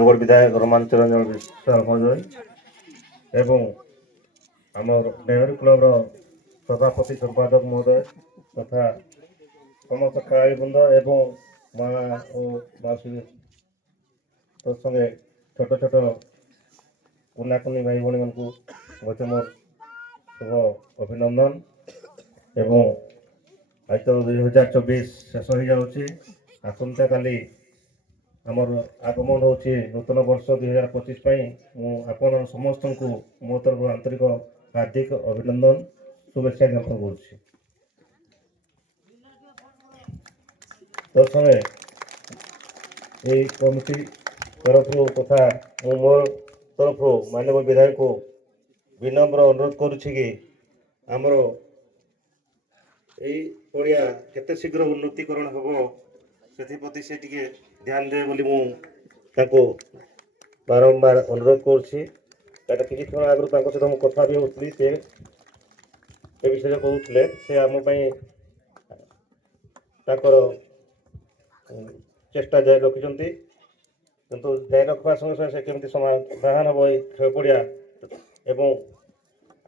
देवगढ़ विधायक रोमांच रंजन विश्वाल महोदय एवं आमर नेहरू क्लब सभापति संपादक महोदय तथा समस्त खेलाड़ी बृंद एवं माँ और मासी संगे छोट छोट कुना कुनी भाई भाई मान मत मोर शुभ अभिनंदन एवं आज तो 2024 शेष हो जाऊँगी आसंता काली आमर आगमन हो नूतन वर्ष 2025 आपण समस्त को मो तरफ आंतरिक हार्दिक अभिनंदन शुभेच्छा ज्ञापन कर समय ये कमिटी तरफ तथा मोर तरफ माननीय विधायक को विनम्र अनुरोध करुछि आमर यही पड़िया केते शीघ्र उन्नतीकरण हम से से टिके ध्यान दे बोली मुझे बारंबार अनुरोध कर किसी क्षण आगु सहित मुझे कथा भी होती से विषय कहते से आमपाई चेष्टा जारी रखिंट किंतु जारी रखा संगे संगे से केमी समाधान हम ये खेल पड़िया एवं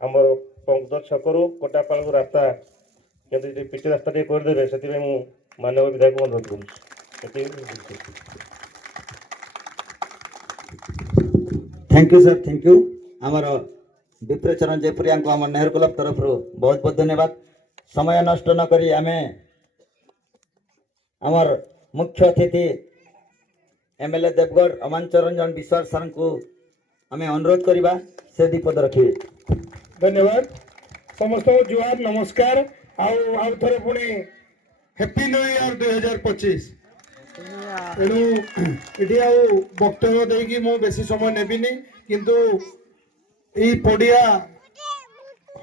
आमर पंकज छकरू कोटापाड़ रास्ता केमी पिच रास्ता टे करदे से माननीय विधायक को अनुरोध कर thank you sir thank you आमर विप्रेचरण जयपुरिया को आम नेहरू क्लब तरफ बहुत बहुत धन्यवाद समय नष्ट न करी आमे आमर मुख्य अतिथि एमएलए देवगढ़ अमांच रंजन विश्वास सर को आमे अनुरोध करवा से दीपद रखिए धन्यवाद समस्त जुहार नमस्कार आउ थे पुणी हैप्पी न्यू ईयर 2025 तेणु ये वक्तव्य देकी मु बेसी समय नेबिनी किंतु यही पड़िया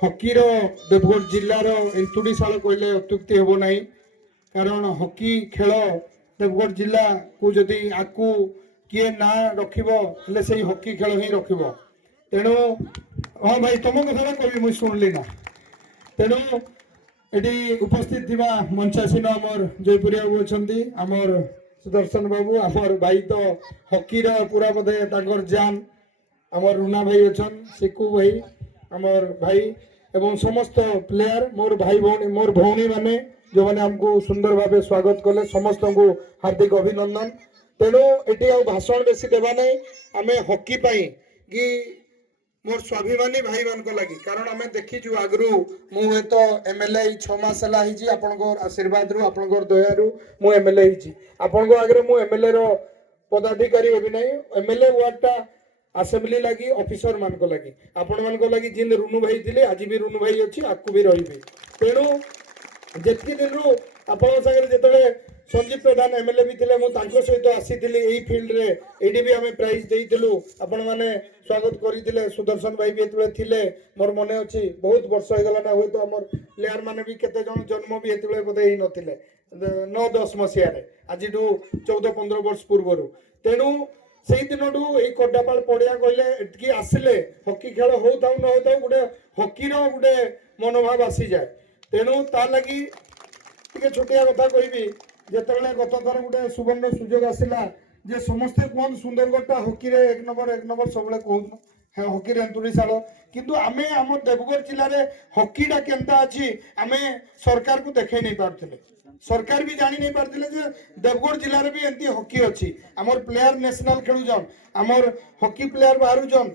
हकीर देवगढ़ जिलार एंतुड़ीशाल कहले अत्युक्ति हेब ना कारण हकी खेल देवगढ़ जिला को जदि आकु किए ना रखिबो से हकी खेल ही रखिबो तेणु हाँ भाई तुम कथा कह मुझे शुणिली ना तेणु ये उपस्थित थी मंचासीन आमर जयपुरिया बाबू अच्छा आमर सुदर्शन बाबू आमर भाई तो हकीर पूरा बोधे जान आमर रुना भाई अच्छा सिकू भाई आमर भाई एवं समस्त प्लेयर मोर भाई भौणी मोर भौणी माने जो मैंने आमको सुंदर भाव स्वागत कले समस्त को हार्दिक अभिनंदन तेणु ये भाषण बेसी देवा नहीं आम हकी कि मोर स्वाभिमानी भाई मान को लगी कारण आम देखीचु आगु मुझे तो एमएलए 6 मास है आपण आशीर्वाद रु आपण दया रु मु एमएलए आपण आगे मु एमएलए रो पदाधिकारी हेबी नहीं एमएलए वार्डटा आसेम्बली लगी ऑफिसर मान को लगी आपण मान को लगी जिन रुनु भाई थे आज भी रुनु भाई अच्छी आकु भी रही तेणु जितकी दिन रु आपण सागर जिते संजीव प्रधान एमएलए भी थे मुझे सहित आसी यही फिल्ड रे ये भी आम प्राइज देलु आपण मैंने स्वागत करते सुदर्शन भाई भी थे मोर मन अच्छी बहुत वर्ष हो गला हुए तो आम प्लेयर मैंने भी केते जन जन्म भी ये बोधे ही नथिले 9-10 मसीह आज 14-15 वर्ष पूर्व तेणु से दिन यही कोडापाड़ पड़िया कहले एटकी आसिले हकी खेल हो न हो गोटे हकीर गोटे मनोभाव आसी जाए तेणु ता लगी छोटिया कथा कहबी जिते गत थर गोटे सुवर्ण सुजोग आसला जे समस्ते कहन सुंदरगढ़ हकी एक नंबर सब कहूँ हकी एंतुड़ीशाल किंतु आमे आम देवगढ़ जिले में हकीटा केनता अच्छी आमे सरकार को देखई नहीं पारथिले सरकार भी जानी नहीं पारथिले जे देवगढ़ जिले में भी एंती हकी अच्छी आमर प्लेयर नेशनल खेलुजन आमर हकी प्लेयर बाहरुजन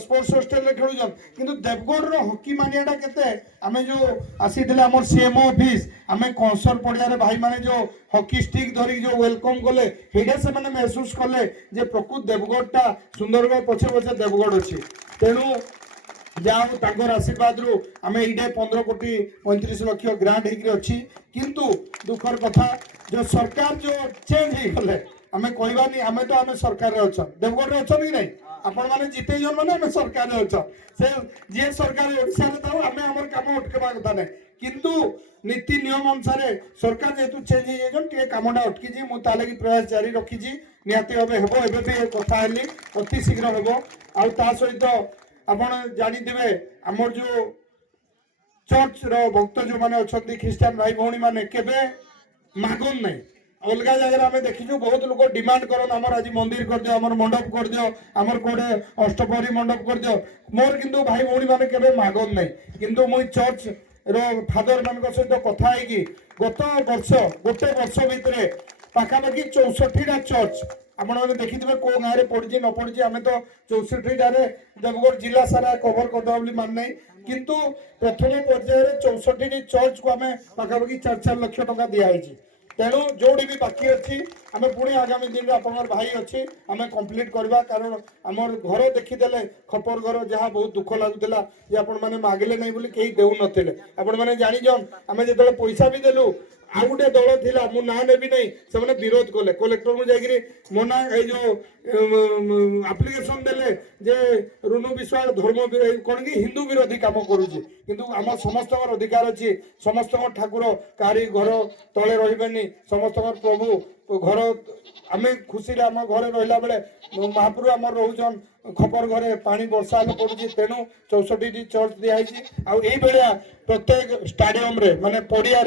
स्पोर्ट्स हॉस्टल रे खेलुजन किंतु देवगढ़ रो हकी मानियाटा केते आमे जो आसीथिले आमर सीएमओ ऑफिस आमे कौशल पड़िया रे भाई माने जो हकी स्टिक धरी जो वेलकम कले हेडा से माने महसूस कले जे प्रकृत देवगढ़टा सुंदरगढ़ पछे पछे देवगढ़ अच्छी तेणु जाओ तांकर आशीर्वाद रु आमे इडे 15 कोटी 35 लाख ग्रांट हेकरी अच्छी किंतु दुखर कथा जो सरकार जो चेंज ही गले आमे कहबानी आमे तो आमे सरकार रे अच्छा देवगढ़ रे अच्छा कि नहीं आपण माने जीते जन माने आमे सरकार रे अच्छा से जे सरकार ओडिसा रे ताऊ आमे हमर काम अटकेबा कथा नै किंतु नीति नियम अनुसार सरकार जेतु चेंज ही जन के कामडा अटकी जी मु ताले की प्रयास जारी रखी जी नियाती होबे हेबो एबे भी कथा हेली अति शीघ्र हेबो आ ता सहित आपण जानिथिबे हमर जो चर्च रो भक्त जो माने अछंती ख्रिस्टियन भाई भौणी माने केबे मागन नै अलग जगह आम देखीचु बहुत लोग डिमांड करन आमर आज मंदिर कर दियो आमर मंडप कर दियो आमर कोडे अष्टप्रहरी मंडप कर दियो मोर किंतु भाई भौणी माने केबे मागन नै किंतु मुई चर्च रो फादर मान सहित कथा है गत वर्ष गोटे वर्ष भितर पाखापाखि 64टा चर्च आपने देखिए कौ गाँव में पड़ी न पड़ी आम तो 64 देवगढ़ जिला सारा कभर करदे मान ना किंतु प्रथम पर्यायर 64 चर्च को आम पाखापाखि 4-4 लाख टका दिखाई तेणु जोड़ी भी बाकी अच्छी आम पुणी आगामी दिन में आप भाई अच्छी आम कंप्लीट करवा कारण आमर घर देखीदे खपर घर जहाँ बहुत दुख लगुला जे आपण मैंने मागिले नहीं बोली कहीं देउ नथिले आपण मैंने जानिजन आम जो पैसा भी देलु आ गोटे दल थिला मु ना नेबी नहीं से विरोध कले कलेक्टर को जाकि मना ये जो आप्लिकेशन देले जे रुनु विश्वास धर्म कौन कि हिंदू विरोधी काम करुचे किंतु आम समस्त अधिकार अच्छी समस्त ठाकुर कारी घर तले रही समस्त प्रभु घर आम खुशी आम घर रहा बेले महाप्रभु आम रोचन खपर घरे पानी वर्षा हेल्ले पड़ुची तेणु 64 चर्च दिखाई आईया प्रत्येक स्टाडियम रे माने पड़िया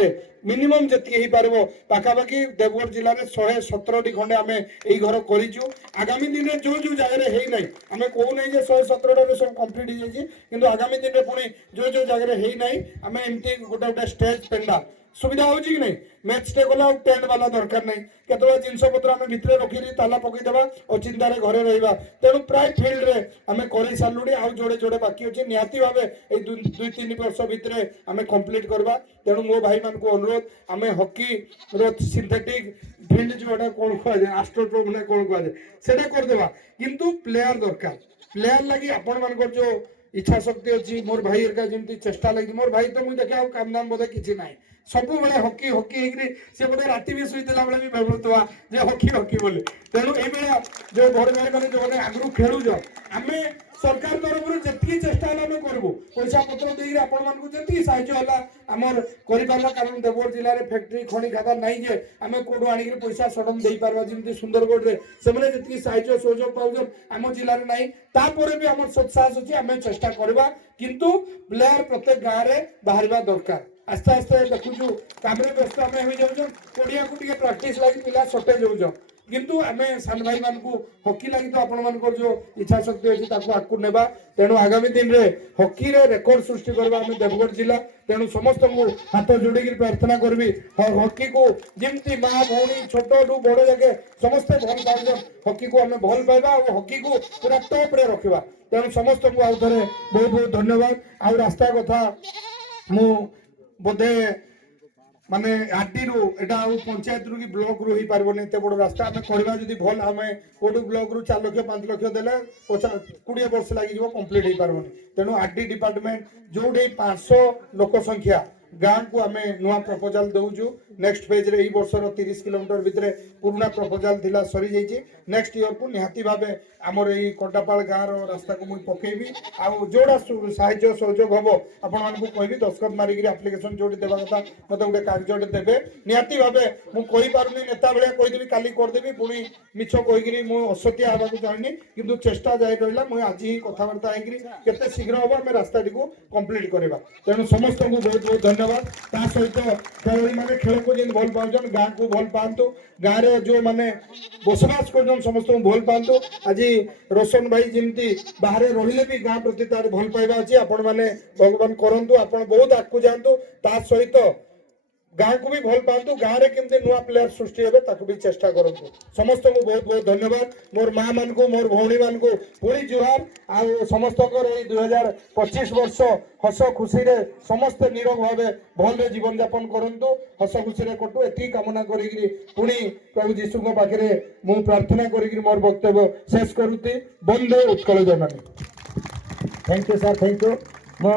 मिनिमम जी पार पाखापाखि देवगढ़ जिले में 117 खंडे आम यही घर करूँ आगामी दिन में जो जो जगह है ना आम कहू ना 117 सब कम्प्लीट हो कि आगामी दिन में पुणी जो जो जगह है ना आम एमती गोटे गोटे स्टेज पेंडा सुविधा हो कि नहीं मैच टे गला टेंट वाला दरकार नहीं केतला जिनस पत्र आम भितर रखी ताला पकईदेवा और चिंतार घरे रहा तेणु प्राय फिल्ड रे आम कर सारूँ आउ जोड़े जोड़े बाकी अच्छे निहाती भाव 2-3 वर्ष भितर आम कंप्लीट करवा तेणु मो भाई मान को अनुरोध आम हॉकी सिंथेटिक फील्ड जो कौन कहुए आस्ट्रोट्रोप ना कौन कहुए से करदेवा किंतु प्लेयर दरकार प्लेयर लगी आपण मान जो इच्छा शक्ति अच्छी मोर भाई जमी चेष्टा लगी मोर भाई तो मुझे देखे काम दाम बोधे किसी ना सब बेले हॉकी हॉकी सी बोधे राति भी शुईला बेले भी भावुवा जे हॉकी हॉकी बोले तेणु ये जो बड़ भाई मैंने जो आगु खेलुच आम सरकार तरफ जी चेष्टा आम करूँ पैसा पत्र देकर आपण जी साहय आमर कर कारण देवगढ़ जिले में फैक्ट्री खनि खादा ना जे आम कौटू आण पैसा सडन दे पार्बा जमी सुंदरगढ़ में से जी साहय सहयोग पाऊन आम जिले में ना तापर भी आम सत्साहस अच्छी आम चेष्टा करवा किंतु प्लेयर प्रत्येक गाँव में बाहर दरकार आस्ते आस्ते देखुचु काम व्यस्त आम हो जाऊँ पड़िया को प्राक्ट लगी पिला सर्टेज हो किंतु आम सान भाई मान को हॉकी लगी तो आपण मान जो इच्छा शक्ति अच्छी आगू नेबा तेणु आगामी दिन में हॉकी रे रेकर्ड सृष्टि करवा आम देवगढ़ जिला तेणु समस्त को हाथ जोड़ी प्रार्थना करी हॉकी को जमती माँ भौणी छोट रू बड़ जगह समस्ते भल पाऊन हॉकी को आम भल पाइबा और हॉकी को पूरा टॉप रे रखा तेणु समस्त को आउ थे बहुत बहुत धन्यवाद आउ रास्ता कथा मु बोधे माने आरटी रु एटा पंचायत रु कि ब्लॉक रु ही पारबो एत बड़ रास्ता आम करवा जदि भल आम कोटू ब्लॉक रु 4 लाख 5 लाख देले 20 वर्ष लगी कंप्लीट हो पारबो तेणु आरटी डिपार्टमेंट जोडे 500 लोक संख्या गाँव को आम नुआ प्रपोजाल दौचु नेक्स्ट फेज रे वर्षर 30 किलोमीटर भितर पुराना प्रपोजाल थिला सरी जाइए नेक्स्ट ईयर को निहाती भाव आमर यही कंटापाल गाँव रास्ता को मुझे पकेबी आउ जोड़ा साहाय्य सहयोग हम आपको कहबी दस्खत मारिक आप्लिकेसन जो देवा कथा मत गोटे कागज देवे निहाती भाव मुझे पारुनी नेता भाया कहीदेवी काली करदेवी पुणी मिछ कहीकि मुझे असत्या हाँ चाहनी किंतु चेष्टा जारी रहा मुझे आज ही कथबार्ता होते शीघ्र हम आम रास्ता कंप्लीट करवा तेणु समस्त को बहुत बहुत धन्यवाद ता सहित खेलाड़ी मैंने खेल को जी भल पाँच गाँ को भल पातु गाँव में जो मैंने बसवास कर समस्त को भल पातु आज रोशन भाई जमी बाहर रहिले भी गाँ प्रति तार भल पाइबा अच्छी आपण मैंने भगवान करंतु आपण बहुत आगू जातु ता सहित गाँ को भी भल पातु गाँव में केमती नुआ प्लेयर सृष्टि हे ताकू भी चेष्टा करूँ समस्त को बहुत बहुत धन्यवाद मोर माँ मान को मोर भौणी मान को पुणी जुहार आ समस्त 2025 वर्ष हस खुशी रे समस्त निरोग भाव भल जीवन यापन करंतु हस खुशी रे कटु एति कामना करी पुणी प्रभु जीशु पाखे मु प्रार्थना करी मोर वक्तव्य शेष करुती बंदे उत्कल जननी thank you sir thank you मो